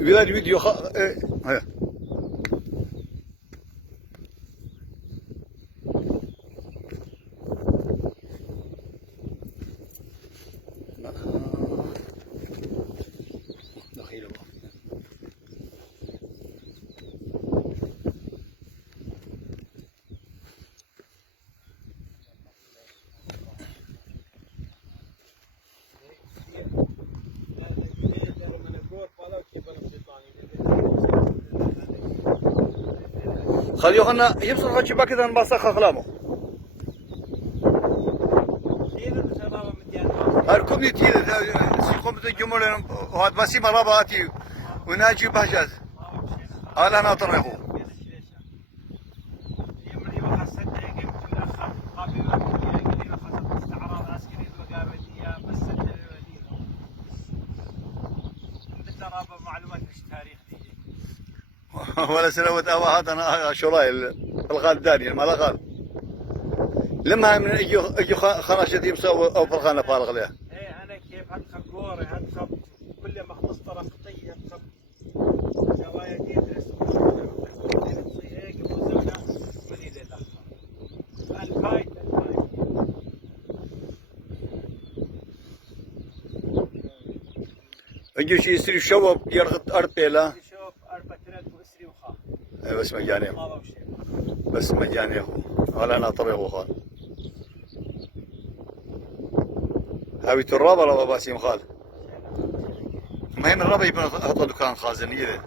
بلا الفيديو هيا. دخيله خلي يوخنا يبصر خشي باكذا نبصق خلامه الكوميتي سيقوم بالجمهور وهذا بس مراباتي وناجي بهجات على انا طريقه معلومات مش تاريخ ولا سنوات هذا انا شراي الغال داني ما لا غال لما من يجي خراشة يمسوا او فرخانه فارغ له ايه انا كيف هدخل كوري هدخل كل ما خلص طرقتي هدخل زوايا دي يجي شي يصير شوب يرغد ارض بيلا شوف 4 3 واسري وخا بس مجاني بس مجاني اخو ولا انا طريق وخال هاوي الرابع ولا باسيم خال ما هي من الرابع يبقى دكان خازن يده